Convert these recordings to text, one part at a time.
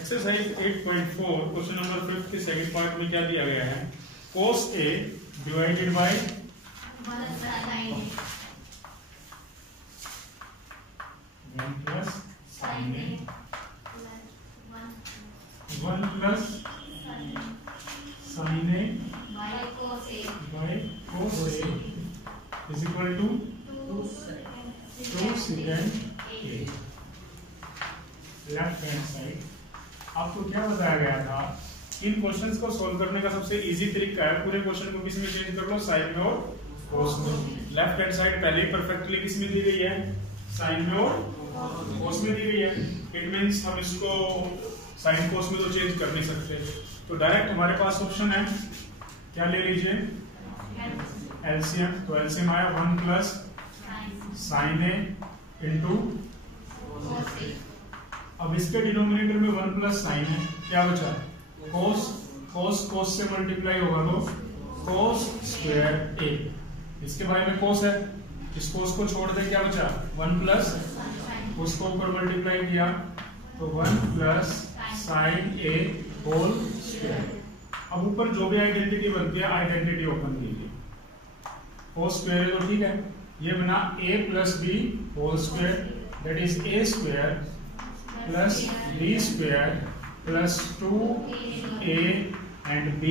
Exercise 8.4 question number 5 के second part में क्या दिया गया है? cos A divided by 1 plus sin A 1 plus sin A by cos A is equal to 2 secant A। Left hand side आपको क्या बताया गया था? इन क्वेश्चंस को सॉल्व करने का सबसे इजी तरीका है पूरे क्वेश्चन को किस में चेंज कर लो, साइन में और कोस में। लेफ्ट हैंड साइड पहले ही परफेक्टली किस में दी गई है? साइन में और कोस में दी गई है। इट मींस हम इसको साइन कोस में तो चेंज कर नहीं सकते, तो डायरेक्ट हमारे पास ऑप्शन है, क्या ले लीजिए? एलसीएम। तो एलसीएम आया 1 प्लस साइन ए इंटू, अब इसके डिनोमिनेटर में 1 प्लस साइन है, क्या बचा? कोस। कोस से मल्टीप्लाई होगा तो कोस स्क्वायर ए। इसके बारे में कोस है, इस कोस को छोड़ दे, क्या बचा? 1 प्लस, उसको ऊपर मल्टीप्लाई किया तो 1 plus sine a whole square. अब ऊपर जो भी आइडेंटिटी बनती है आइडेंटिटी ओपन कीजिए। कोस स्क्वायर है तो ठीक है, ये बना a plus b whole square, that is a square plus b square plus 2a and b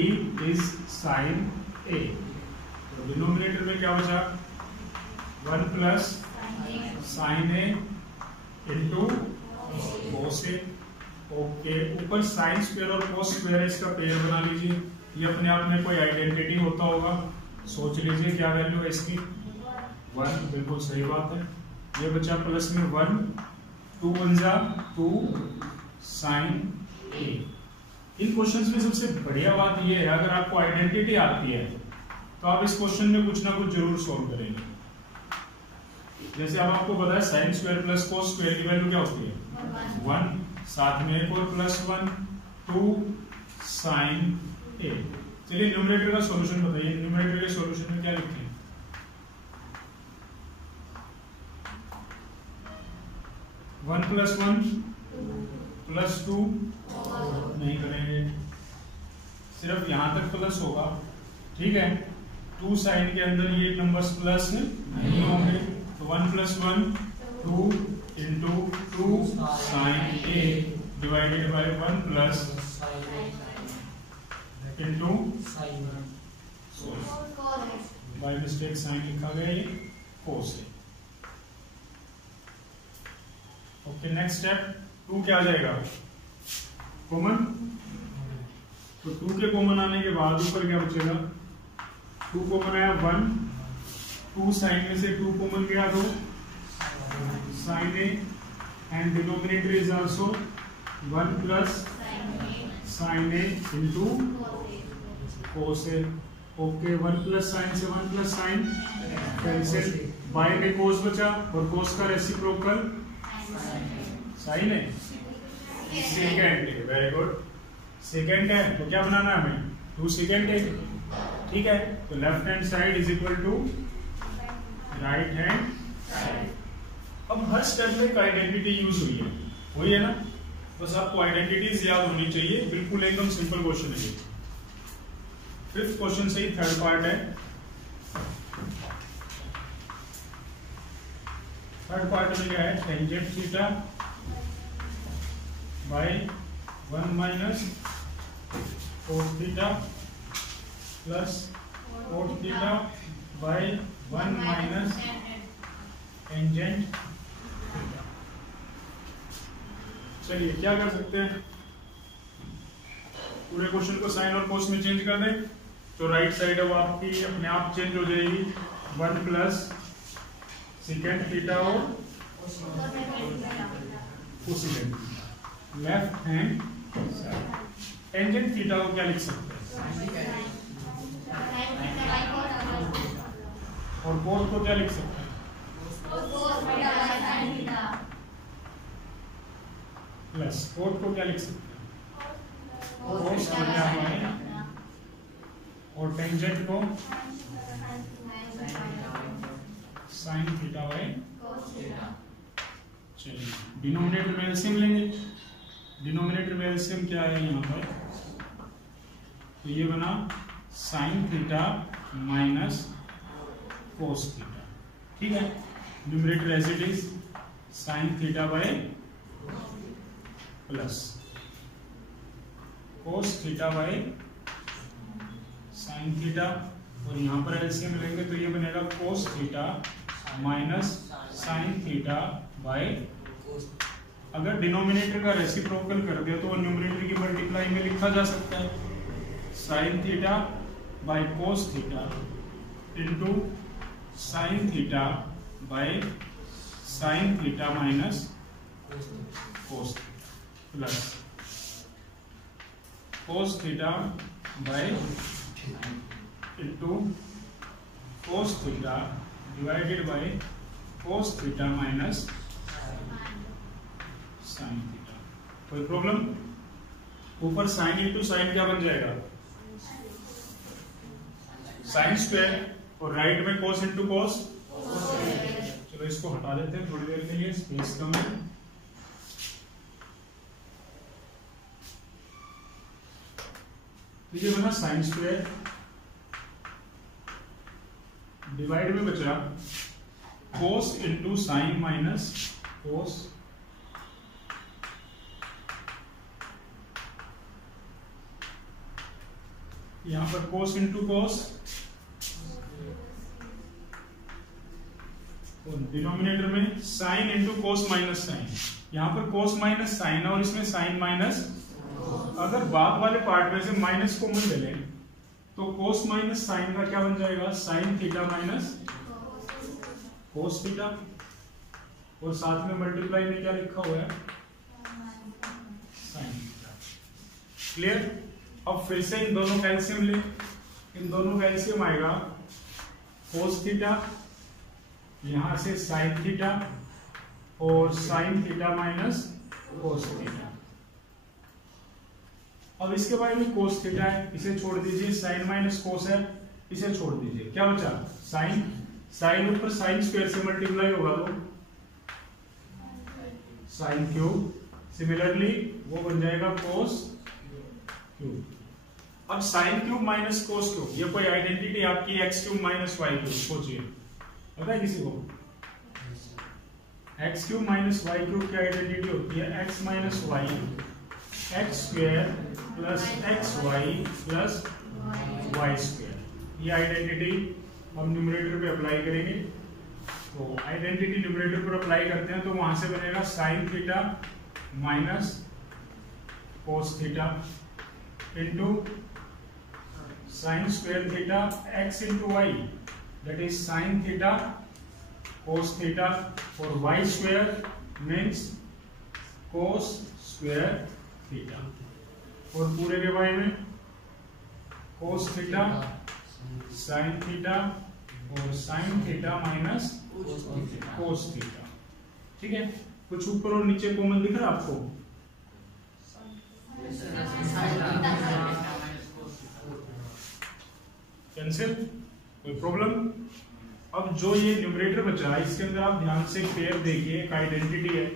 is sine a। तो डिनोमिनेटर में क्या बचा? 1 plus sine a into cos a। Okay, ऊपर साइन स्क्वायर और कोस स्क्वायर इसका pair बना लीजिए। ये अपने आप में कोई आइडेंटिटी होता होगा, सोच लीजिए क्या वैल्यू है इसकी? 1। बिल्कुल सही बात है। ये बचा प्लस में 1, 2 1 जा 2 साइन ए। इन क्वेश्चंस में सबसे बढ़िया बात ये है, अगर आपको आइडेंटिटी आती है तो आप इस क्वेश्चन में कुछ ना कुछ जरूर सॉल्व करेंगे। जैसे अब आपको पता है sine square plus cos square की वैल्यू क्या होती है? 1। साथ में एक और प्लस 1 2 साइन ए। चलिए न्यूमरेटर का सॉल्यूशन बताइए। न्यूमरेटर के सॉल्यूशन में क्या लिखते हैं? 1 प्लस 1 प्लस 2 नहीं करेंगे, सिर्फ यहां तक प्लस होगा, ठीक है। 2 साइन के अंदर ये नंबर्स प्लस नहीं होंगे, तो 1 plus 1 2 into 2 sine a divided by 1 plus into by mistake sine लिखा गया, ये कोस है। ओके, नेक्स्ट स्टेप 2 क्या आ जाएगा? कॉमन। तो 2 के कॉमन आने के बाद ऊपर क्या बचेगा? 2 कॉमन आया 1, 2 साइन में से 2 कॉमन गया तो sine a and denominator is also 1 plus sine a into cos A. Okay, 1 plus sine से 1 प्लस साइन कैंसिल, बाय में कोस बचा और कोस का रेसिप्रोकल साइन है, सेकेंड। वेरी गुड, सेकेंड है तो क्या बनाना है हमें? 2 सेकेंड है, ठीक है। तो left hand side is equal to right hand side. अब हर स्टेप में एक आइडेंटिटी यूज हुई है ना, बस आपको आइडेंटिटीज याद होनी चाहिए। बिल्कुल एकदम सिंपल क्वेश्चन है ये। 5th क्वेश्चन से ही 3rd पार्ट है। 3rd पार्ट में क्या है? Tangent theta by 1 minus cos theta plus cos theta bye 1 minus tangent theta. चलिए क्या कर सकते हैं? पूरे क्वेश्चन को साइन और कोस में चेंज कर दें तो राइट साइड अब आपकी अपने आप चेंज हो जाएगी। 1 प्लस सेकेंड थीटा और cosecant left hand side. Tangent theta को क्या लिख सकते हैं? और कोस को क्या लिख सकते हैं? प्लस कोस को क्या लिख सकते हैं? कोस थीटा बाय, और टेंजेंट को साइन थीटा बाय। चलिए डिनोमिनेटर में एलसीएम लेंगे डिनोमिनेटर में एलसीएम क्या है यहाँ पर, तो ये बना sine theta minus cos theta, ठीक है। Numerator as it is sine theta by plus cos theta by sine theta, और यहाँ पर एलसीएम लेंगे तो ये बनेगा cos theta minus sine theta by, अगर डिनोमिनेटर का रेसिप्रोकल कर दिया तो वो न्यूमरेटर की मल्टीप्लाई में लिखा जा सकता है, sign theta by cos theta into sign theta by sine theta minus cos theta plus cos theta bye into cos theta divided by cos theta minus sine theta. कोई प्रॉब्लम? ऊपर sine into sine क्या बन जाएगा, sign square, और right में कोस into कोस। चलो इसको हटा देते हैं थोड़ी देर के लिए, स्पेस कम है। तो ये बना साइन स्क्वायर, डिवाइड में बचा cos into sine minus cos, यहां पर कोस इंटू कोस, और डिनोमिनेटर में sine into cos minus sine, यहां पर कोस माइनस साइन और इसमें साइन माइनस, अगर बाद वाले पार्ट में से माइनस कॉमन ले लें तो कोस माइनस साइन का क्या बन जाएगा, sign theta minus cos theta, और साथ में मल्टीप्लाई में क्या लिखा हुआ है, साइन थीटा। क्लियर? अब फिर से इन दोनों का एलसीएम ले, इन दोनों का एलसीएम आएगा कोस थीटा, यहां से साइन थीटा, और sine theta minus cos theta. अब इसके बारे में कोस थीटा है, इसे छोड़ दीजिए, साइन माइनस कोस है, इसे छोड़ दीजिए, क्या बचा, साइन, साइन ऊपर साइन स्क्वायर से मल्टीप्लाई होगा तो साइन क्यूब, सिमिलरली वो बन जाएगा कोस क्यूब। अब sine cube minus cos cube, ये कोई आइडेंटिटी आपकी x cube minus y cube, सोचिए, पता है किसी को? X cube minus y cube की आइडेंटिटी होती है x minus y x square plus x y plus y square. ये आइडेंटिटी हम न्यूमरेटर पे अप्लाई करेंगे, तो आइडेंटिटी न्यूमरेटर पर अप्लाई करते हैं तो वहां से बनेगा sine theta minus cos theta into sine square theta x into y, that is sine theta cos theta, और y square means cos square theta, और पूरे के बारे में कोस थीटा साइन थीटा और sine theta minus cos theta, ठीक है। कुछ ऊपर और नीचे कॉमन दिख रहा है आपको? कैंसिल, कोई प्रॉब्लम? अब जो ये न्यूमरेटर बचा है इसके अंदर आप ध्यान से पेयर देखिए, एक आइडेंटिटी है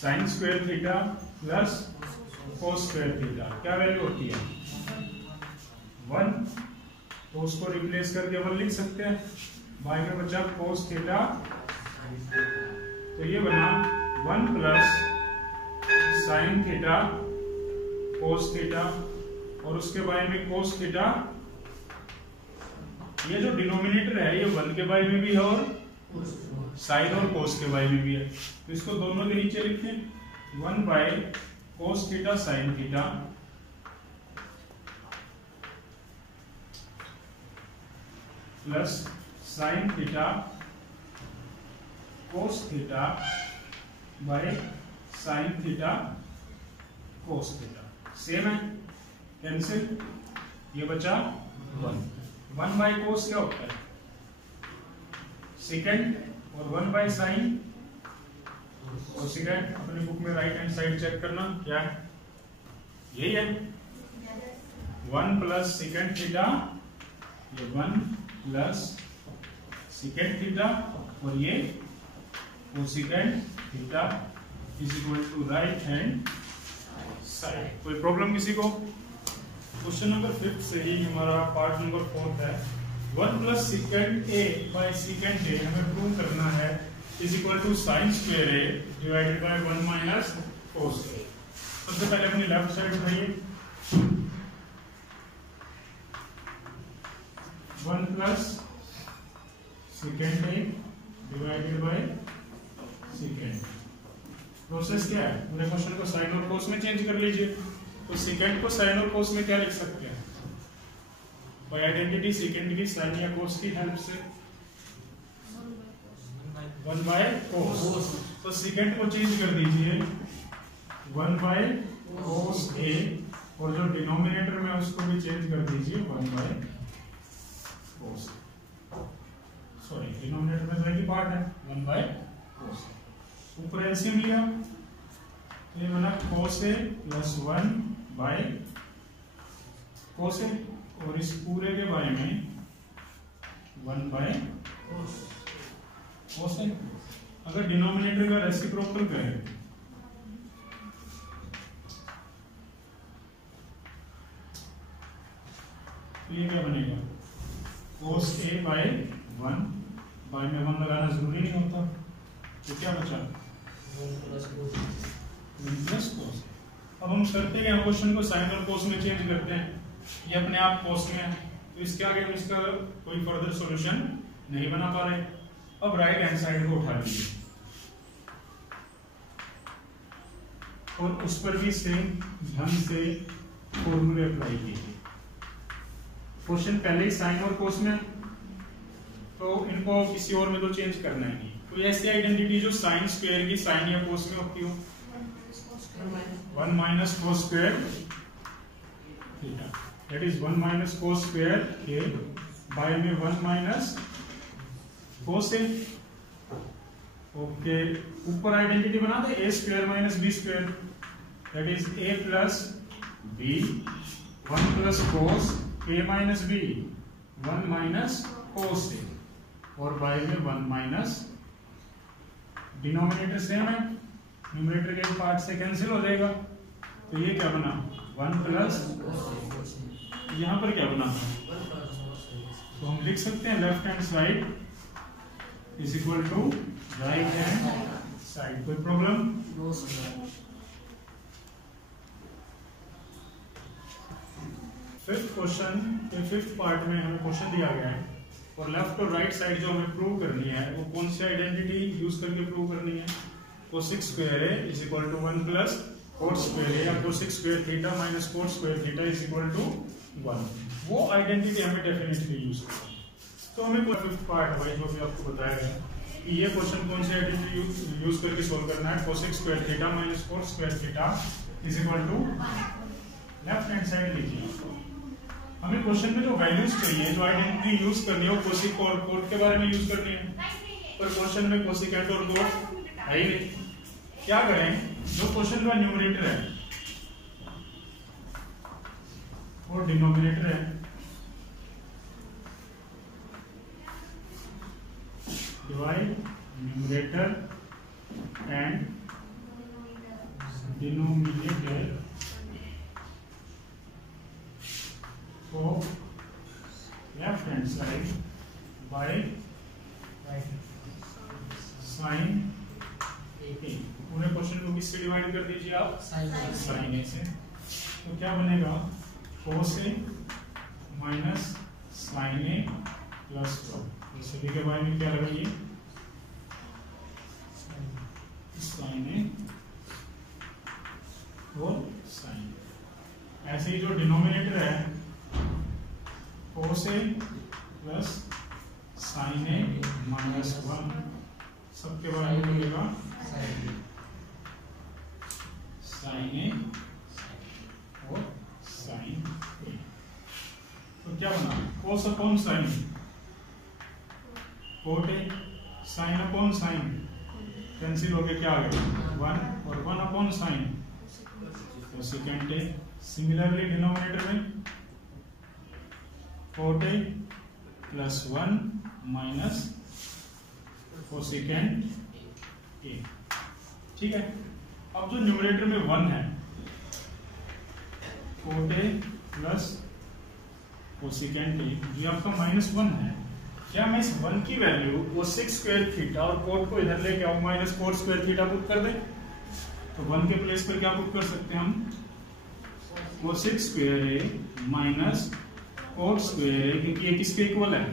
sign square theta plus cos square theta, क्या वैल्यू होती है 1, तो उसको रिप्लेस करके 1 लिख सकते हैं, बाय में बचा कोस थीटा, तो ये बना 1 plus sign theta cos theta, और उसके बारे में कोस थीटा, ये जो डिनोमिनेटर है ये 1 के बारे में भी है और साइन और कोस के बारे में भी है, तो इसको दोनों के नीचे लिखें 1 by cos theta sine theta plus sign theta cos theta by sine theta cos theta, same है, कैंसिल, ये बचा 1 बाय कोस क्या होता है सेकेंड, और 1 बाय साइन, और सेकेंड अपने बुक में राइट हैंड साइड चेक करना क्या है, यही है 1 प्लस सेकेंड थीटा, ये 1 प्लस सेकेंड थीटा, और ये cosecant theta is equal to right hand कोई प्रॉब्लम किसी को? क्वेश्चन नंबर 5 से ही हमारा पार्ट नंबर 4 है। 1 plus second A by second A हमें प्रूव करना है is equal to sine square A divided by 1 minus cos A. सबसे पहले अपनी लेफ्ट साइड उठाइए, 1 plus second A divided by second. Process क्या है? पूरे क्वेश्चन को साइन और कोस में चेंज कर लीजिए। तो सेकेंड को साइन और कोस में क्या लिख सकते हैं? बाय आइडेंटिटी सेकेंड की साइन या कोस की हेल्प से 1 बाय कोस। तो सेकेंड को चेंज कर दीजिए 1 बाय कोस ए, और जो डिनोमिनेटर में उसको भी चेंज कर दीजिए 1 बाय कोस। सॉरी, डिनोमिनेटर में तो एक ही पार्ट है 1 बाय कोस। ऊपर एलसीएम लिया, ये बना कोस ए प्लस 1 बाय कोस ए, और इस पूरे के बारे में 1 बाय कोस ए। अगर डिनोमिनेटर का रेसिप्रोकल करें तो ये क्या बनेगा? कोस ए बाय 1, बाय में 1 लगाना जरूरी नहीं होता, तो क्या बचा? 1 प्लस कोस। अब हम करते हैं क्वेश्चन को साइन और कोस में चेंज करते हैं। ये अपने आप कोस में है, तो इसके आगे हम इसका कोई फर्दर सॉल्यूशन नहीं बना पा रहे। अब राइट हैंड साइड को उठा लीजिए और उस पर भी सेम ढंग से फॉर्मूले अप्लाई कीजिए। क्वेश्चन पहले ही साइन और कोस में, तो इनको किसी और में तो चेंज करना है नहीं। कोई ऐसी आइडेंटिटी जो साइन स्क्वायर की साइन या कोस में होती हो, 1 minus cos square theta, that is 1 minus cos square A by में 1 माइनस कोस ए। ओके, ऊपर आइडेंटिटी बना दे A square minus B square, that is A plus B 1 plus cos A minus B 1 minus cos A, और by में 1 minus, denominator same है, numerator के part से cancel हो जाएगा। तो ये क्या बना? 1 प्लस, यहां पर क्या बना? तो हम लिख सकते हैं left hand side is equal to right hand side. कोई प्रॉब्लम? फिफ्थ क्वेश्चन के फिफ्थ पार्ट में हमें क्वेश्चन दिया गया है, और लेफ्ट और राइट साइड जो हमें प्रूव करनी है वो कौन सी आइडेंटिटी यूज करके प्रूव करनी है? Cosec square A is equal to 1 plus cot square A, या cosec square theta minus cot square theta is equal to 1। वो आइडेंटिटी हमें डेफिनेटली यूज करनी है। तो हमें फिफ्थ पार्ट भाई जो भी आपको बताया गया कि ये क्वेश्चन कौन सी आइडेंटिटी यूज करके सोल्व करना है? Cosec square theta minus cot square theta is equal to, left hand side लीजिए। हमें क्वेश्चन में जो वैल्यूज चाहिए, जो आइडेंटिटी यूज करनी है, वो कोसेक और कोट के बारे में यूज करनी है, पर क्वेश्चन में कोसेकेंट और कोट है ही नहीं। क्या करें? जो क्वेश्चन का न्यूमरेटर है और डिनोमिनेटर है, डिवाइड न्यूमरेटर एंड डिनोमिनेटर को left hand side by sine A. पूरे क्वेश्चन को किससे डिवाइड कर दीजिए आप? साइन ए से। तो क्या बनेगा? कोस A minus sine A plus 1। तो सभी के बारे में क्या लगाइए? साइन ए और साइन। ऐसे ही जो डिनोमिनेटर है कोस ए प्लस साइन ए माइनस 1, सबके बारे में मिलेगा साइन ए और साइन ए। तो क्या बना? Cos upon sine, cot A, sine upon sine cancel हो गया, क्या आ गया? 1, और 1 अपॉन साइन तो सेकेंड ए। सिमिलरली डिनोमिनेटर में cot A plus 1 minus cosecant A. ठीक है। अब जो न्यूमरेटर में 1 है, cot A plus cosecant A, ये आपका -1 है। क्या मैं इस 1 की वैल्यू कोसेक स्क्वायर थीटा और कोट को इधर लेके आऊं minus cot square theta put कर दें, तो 1 के प्लेस पर क्या पुट कर सकते हैं हम, कोसेक स्क्वायर ए माइनस कोट स्क्वायर ए, क्योंकि ये किसके इक्वल है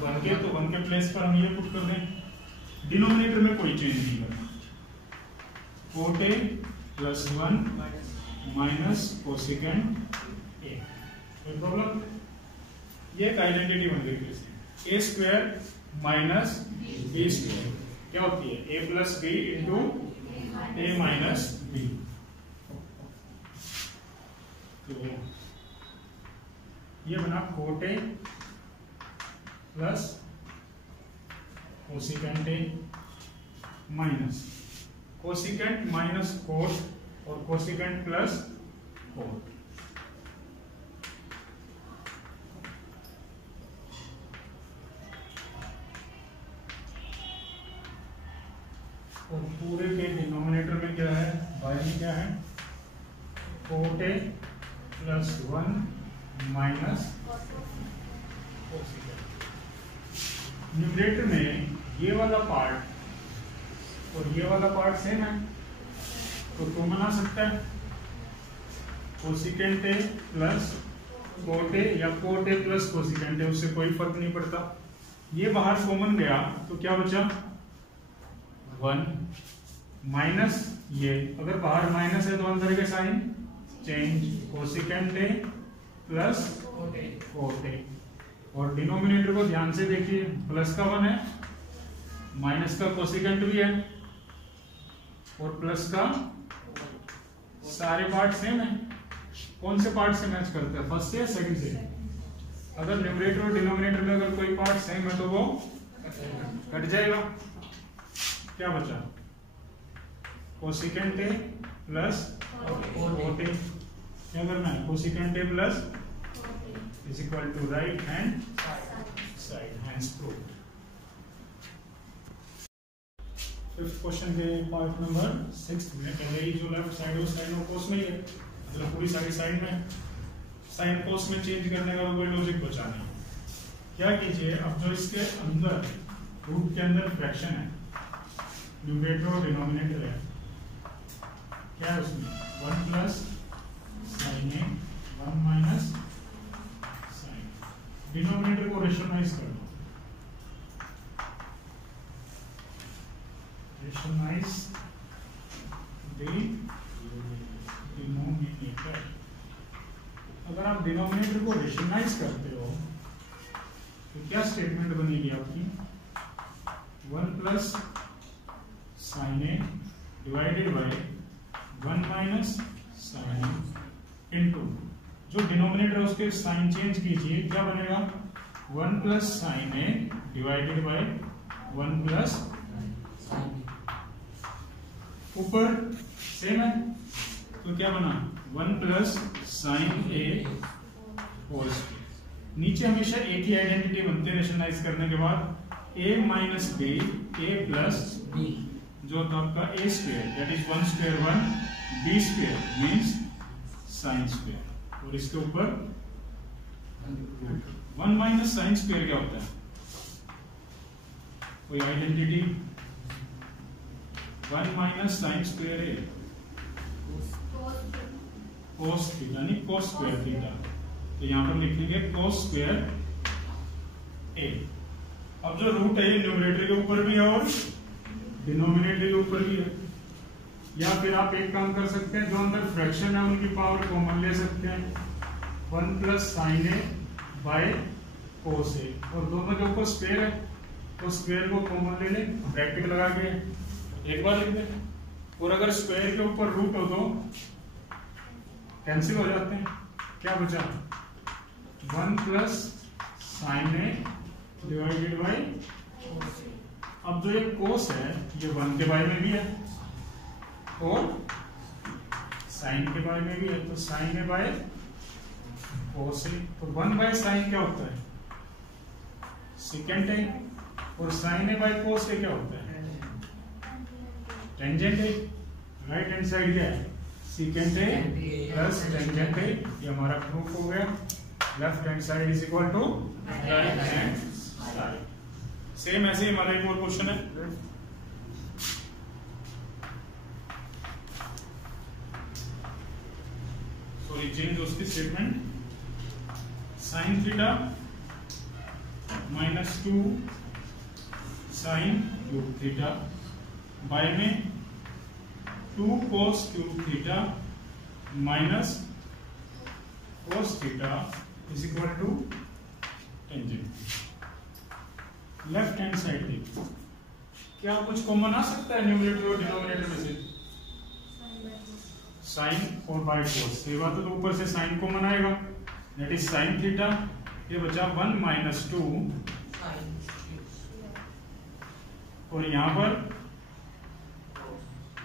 1 के, तो 1 के प्लेस पर हम ये पुट कर दें। डिनोमिनेटर में कोई चेंज नहीं करना, cot A plus 1 minus cosecant A, कोई प्रॉब्लम। ये एक आइडेंटिटी बन गई, A square minus B square क्या होती है, A plus B into A minus B. तो ये बना cot A plus cosecant A minus cosecant minus cot और कोसिकेंट प्लस कोट। और पूरे के डिनोमिनेटर में क्या है, बाय में क्या है, cot A plus 1 minus cosecant. Numerator में ये वाला पार्ट और ये वाला पार्ट सेम है, तो कॉमन आ सकता है cosecant A plus cot A या cot A plus cosecant A, उससे कोई फर्क नहीं पड़ता। ये बाहर कॉमन गया तो क्या बचा 1 माइनस ये, अगर बाहर माइनस है तो अंदर के sine change, cosecant A plus cot a. और डिनोमिनेटर को ध्यान से देखिए, प्लस का 1 है, माइनस का कोसिकेंट भी है और प्लस का, सारे पार्ट सेम है। कौन से पार्ट से मैच करता है, फर्स्ट से या सेकंड से? अगर न्यूमरेटर और डिनोमिनेटर में अगर कोई पार्ट सेम है तो वो कट जाएगा। क्या बचा, cosecant A plus cot a. क्या करना है, cosecant A plus is equal to right hand side, hence proved. Fifth question के पार्ट नंबर 6 में पहले ही जो लेफ्ट साइड है वो साइन और कोस में ही है, मतलब पूरी सारी साइड में, साइन कोस में चेंज करने का कोई लॉजिक बचा नहीं। क्या कीजिए, अब जो इसके अंदर रूट के अंदर फ्रैक्शन है, न्यूमरेटर और डिनोमिनेटर है, क्या है उसमें 1 प्लस साइन ए 1 माइनस साइन, डिनोमिनेटर को रेशनलाइज कर दो, रेशनलाइज द डिनोमिनेटर। अगर आप डिनोमिनेटर को रेशनलाइज करते हो तो क्या स्टेटमेंट बनेगी आपकी, 1 plus sine a divided by 1 minus sine a into, जो डिनोमिनेटर है उसके साइन चेंज कीजिए, क्या बनेगा 1 plus sine a divided by 1 plus, ऊपर सेम है तो क्या बना 1 plus sine a whole square. नीचे हमेशा एक ही आइडेंटिटी बनते हैं रेशनलाइज करने के बाद, a minus b a plus b, जो तो आपका a square that is 1 square 1, b square means sine square, और इसके ऊपर 1 माइनस साइन स्क्वायर क्या होता है, कोई आइडेंटिटी 1 माइनस साइन स्क्वायर ए कोस थीटा, नहीं कोस स्क्वायर थीटा, तो यहां पर लिखेंगे कोस स्क्वायर ए। अब जो रूट है ये न्यूमरेटर के ऊपर भी है और डिनोमिनेटर के ऊपर भी है, या फिर आप एक काम कर सकते हैं, जो अंदर फ्रैक्शन है उनकी पावर कॉमन ले सकते हैं, 1 plus sine A by cos A, और दोनों के ऊपर स्क्वायर है तो स्क्वायर को कॉमन ले लें, ब्रैकेट लगा के एक बार लिख दें, और अगर स्क्वायर के ऊपर रूट हो तो कैंसिल हो जाते हैं। क्या बचा 1 plus sine a divided bye, अब जो ये कोस है ये 1 के बाय में भी है और साइन के बाय में भी है, तो साइन ए बाय कोस ए, तो 1 बाय साइन क्या होता है सेकेंड है, और साइन ए बाय कोस ए क्या होता है टेंजेंट है। राइट हैंड साइड क्या है secant a plus tangent a, ये हमारा प्रूफ हो गया। Left hand side is equal to right hand side. Same ऐसे ही हमारा एक और क्वेश्चन है। सॉरी, चेंज उसकी statement. Sine theta minus 2 sine cube theta by में 2 cos cube theta minus cos theta is equal to tangent. Left hand side देखो, क्या कुछ कॉमन आ सकता है न्यूमरेटर और डिनोमिनेटर में से? साइन 4/4 ये बात तो ऊपर से साइन कॉमन आएगा, दैट इज साइन थीटा। ये बचा 1 माइनस 2 और यहां पर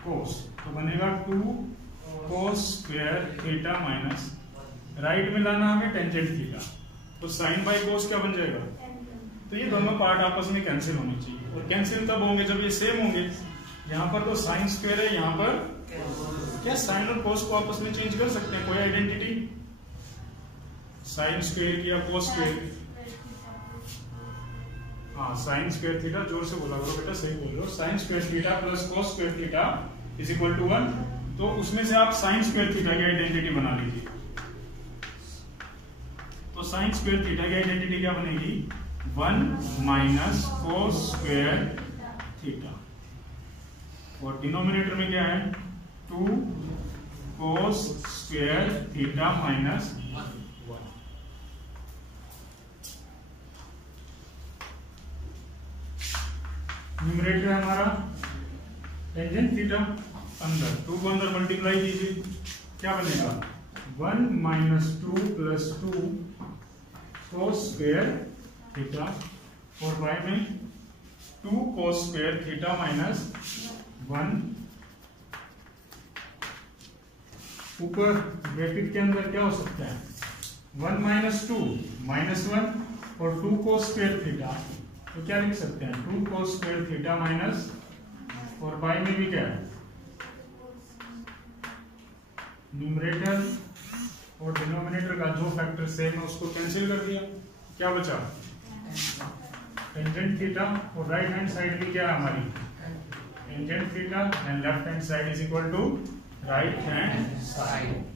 कोस, तो बनेगा 2 cos square theta minus, right में लाना हमें टेंजेंट थीटा, तो साइन बाई कोस क्या बन जाएगा? तो ये दोनों पार्ट आपस में कैंसिल होने चाहिए, और कैंसिल तब होंगे जब ये सेम होंगे। यहाँ पर तो साइन स्क्वायर है, यहाँ पर क्या साइन और कोस को आपस में चेंज कर सकते हैं? कोई आइडेंटिटी साइन स्क्वायर की या कोस स्क्वायर? हाँ, साइन स्क्वायर थीटा, जोर से बोला करो बेटा, सही बोल रहे हो। Sine square theta plus cos square theta is equal to 1, तो उसमें से आप साइन स्क्वायर थीटा की आइडेंटिटी बना लीजिए। तो साइन स्क्वायर थीटा की आइडेंटिटी क्या बनेगी? 1 माइनस कोस स्क्वायर थीटा, और डिनोमिनेटर में क्या है? 2 cos square theta minus 1। Numerator है हमारा टेंजेंट थीटा, अंदर 2 को अंदर मल्टीप्लाई कीजिए, क्या बनेगा? 1 minus 2 plus 2 cos square theta, और बाय में 2 कोस स्क्वायर थीटा माइनस 1। ऊपर ब्रैकेट के अंदर क्या हो सकता है? 1 माइनस 2 माइनस 1 और 2 कोस स्क्वायर थीटा, तो क्या लिख सकते हैं? 2 कोस स्क्वायर थीटा माइनस, और बाय में भी क्या है? न्यूमरेटर और डिनोमिनेटर का जो फैक्टर सेम है उसको कैंसिल कर दिया, क्या बचा? टेंजेंट थीटा, और राइट हैंड साइड भी क्या है हमारी? Tangent theta, and left hand side is equal to right hand side.